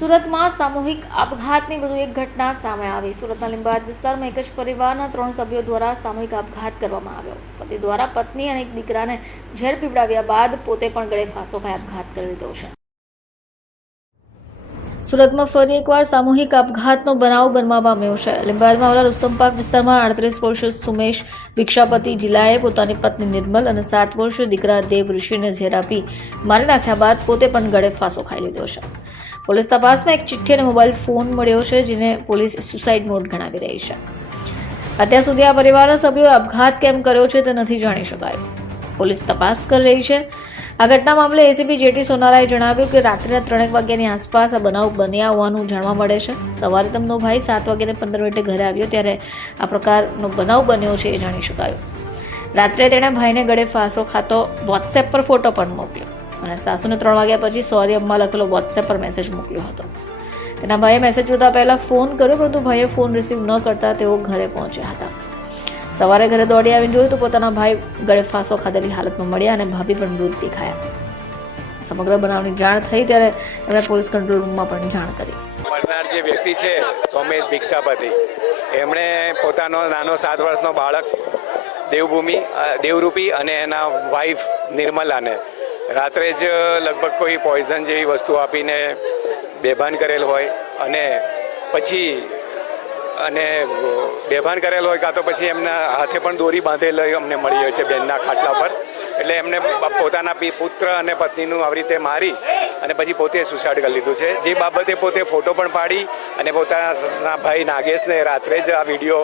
સુરતમાં સામૂહિક આપઘાતની વધુ એક ઘટના સામે આવી. સુરતના લિંબાયત વિસ્તારમાં એક જ પરિવારના ત્રણ સભ્યો દ્વારા સામૂહિક આપઘાત કરવામાં આવ્યો. પતિ દ્વારા પત્ની અને એક દીકરાને ઝેર પીવડાવ્યા બાદ પોતે પણ ગળે ફાંસો ખાઈ આપઘાત કરી લીધો છે. સુરતમાં ફરી એકવાર સામૂહિક આપઘાતનો બનાવ બનવા પામ્યો છે. લીંબાયતમાં આવેલા રુસ્તમ પાક વિસ્તારમાં આડત્રીસ વર્ષીય સુમેશ ભિક્ષાપતિ જિલ્લાએ પોતાની પત્ની નિર્મલ અને સાત વર્ષીય દીકરા દેવ ઋષિને ઝેર આપી મારી નાખ્યા બાદ પોતે પણ ગળે ફાંસો ખાઈ લીધો છે. પોલીસ તપાસમાં એક ચિઠ્ઠી અને મોબાઈલ ફોન મળ્યો છે જેને પોલીસ સુસાઇડ નોટ ગણાવી રહી છે. અત્યાર સુધી આ પરિવારના સભ્યોએ આપઘાત કેમ કર્યો છે તે નથી જાણી શકાયું. પોલીસ તપાસ કરી રહી છે. આ ઘટના મામલે એસીપી જેટી સોનારાએ જણાવ્યું કે રાત્રિના ત્રણેક વાગ્યાની આસપાસ આ બનાવ બન્યા હોવાનું જાણવા મળે છે. સવારે તેમનો ભાઈ સાત વાગ્યાને પંદર મિનિટે ઘરે આવ્યો, ત્યારે આ પ્રકારનો બનાવ બન્યો છે એ જાણી શકાયો. રાત્રે તેણે ભાઈને ગળે ફાંસો ખાતો વોટ્સએપ પર ફોટો પણ મોકલ્યો અને સાસુને ત્રણ વાગ્યા પછી સોરી અમ્મા લખેલો વોટ્સએપ પર મેસેજ મોકલ્યો હતો. તેના ભાઈએ મેસેજ જોતા પહેલા ફોન કર્યો, પરંતુ ભાઈએ ફોન રિસીવ ન કરતા તેઓ ઘરે પહોંચ્યા હતા. સવારે ઘરે દોડી આવીને જોયું તો પોતાના ભાઈ ગળે ફાંસો ખાધેલી હાલતમાં મળ્યા અને ભાભી પણ મૃત દેખાયા. સમગ્ર બનાવની જાણ થઈ ત્યારે એમણે પોલીસ કંટ્રોલ રૂમમાં પણ જાણ કરી. મળનાર જે વ્યક્તિ છે, સોમેશ ભિક્ષાપતિ, એમણે પોતાનો નાનો સાત વર્ષનો બાળક દેવભૂમિ દેવરૂપી અને એના વાઈફ નિર્મલાને રાત્રે જ લગભગ કોઈ પોઈઝન જેવી વસ્તુ આપીને બેભાન કરેલ હોય અને પછી અને બેભાન કરેલ હોય કાં તો પછી એમના હાથે પણ દોરી બાંધેલ અમને મળી હોય છે બેનના ખાટલા પર. એટલે એમને પોતાના પુત્ર અને પત્નીનું આવી રીતે મારી અને પછી પોતે સુસાઇડ કરી લીધું છે. જે બાબતે પોતે ફોટો પણ પાડી અને પોતાના ભાઈ નાગેશને રાત્રે જ આ વીડિયો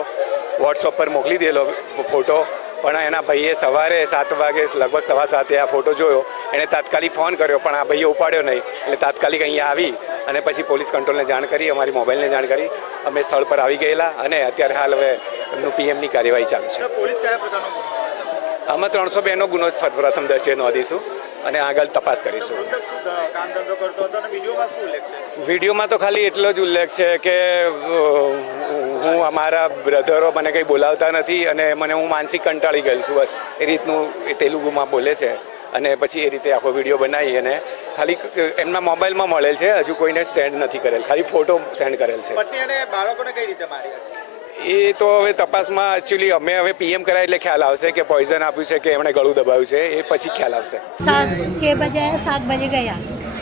વોટ્સઅપ પર મોકલી દેલો ફોટો. પણ એના ભાઈએ સવારે સાત વાગે લગભગ સવા સાતે આ ફોટો જોયો. એણે તાત્કાલિક ફોન કર્યો, પણ આ ભાઈએ ઉપાડ્યો નહીં. એટલે તાત્કાલિક અહીંયા આવી અને પછી પોલીસ કંટ્રોલને જાણ કરી અમારી મોબાઈલને જાણ કરી. અમે સ્થળ પર આવી ગયેલા અને અત્યારે હાલ હવે એમનું પીએમની કાર્યવાહી ચાલુ છે. પોલીસ કયા પ્રકારનો આમાં ત્રણસો બેનો ગુનો પ્રથમ દર્જે નોંધીશું અને આગળ તપાસ કરીશું. વિડીયોમાં તો ખાલી એટલો જ ઉલ્લેખ છે કે હું અમારા બ્રધરો મને કંઈ બોલાવતા નથી અને મને હું માનસિક કંટાળી ગયેલ છું બસ. એ રીતનું એ તેલુગુમાં બોલે છે. અને પછી એ રીતે આખો વિડીયો બનાવી અને ખાલી ક- એમના મોબાઈલમાં મળેલ છે હજુ કોઈને સેન્ડ નથી કરેલ ખાલી ફોટો સેન્ડ કરેલ છે પત્ની અને બાળકોને કઈ રીતે માર્યા છે એ તો હવે તપાસમાં એકચ્યુઅલી અમે હવે પીએમ કરાય એટલે ખ્યાલ આવશે કે પોઈઝન આપ્યું છે કે એમણે ગળું દબાવ્યું છે એ પછી ખ્યાલ આવશે सात छः बजे आया सात बजे गया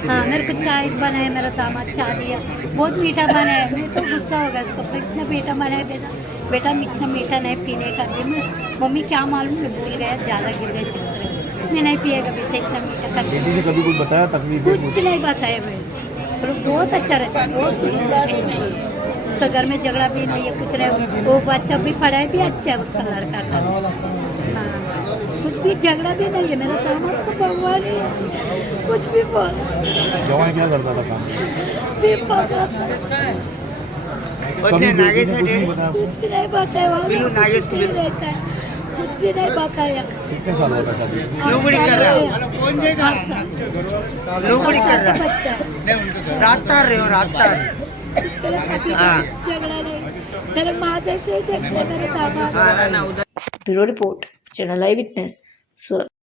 हाँ मेरे को चाय बनाया मेरा दामाद चाय दिया बहुत मीठा बनाया मैं तो गुस्सा हो गया इसको पर इतना मीठा बनाया बेटा बेटा इतना मीठा नहीं पीने का दे मैं मम्मी क्या मालूम मैं भूल गया ज़्यादा गिर गए चक्कर में। नहीं पिएगा बेटा इतना मीठा ने कभी कुछ बताया तकलीफ़ कुछ नहीं बताया मैं पर बहुत अच्छा रहता है बहुत खुश उसका घर में झगड़ा भी नहीं है कुछ नहीं वो बच्चा भी पढ़ाई भी अच्छा है उसका लड़का का। हाँ। कुछ भी झगड़ा भी नहीं है मेरा दामाद तो भगवान ही है। कुछ भी बोल। जवान क्या करता था काम? कभी कुछ नहीं बताया? नागेश रहता है। कुछ भी नहीं बकाया कितने साल हो गए कर रहा है नौकरी कर रहा है रातार रहे हो रातार झगड़ा नहीं मेरे माँ जैसे देखते मेरे दादा report channel eye witness Surat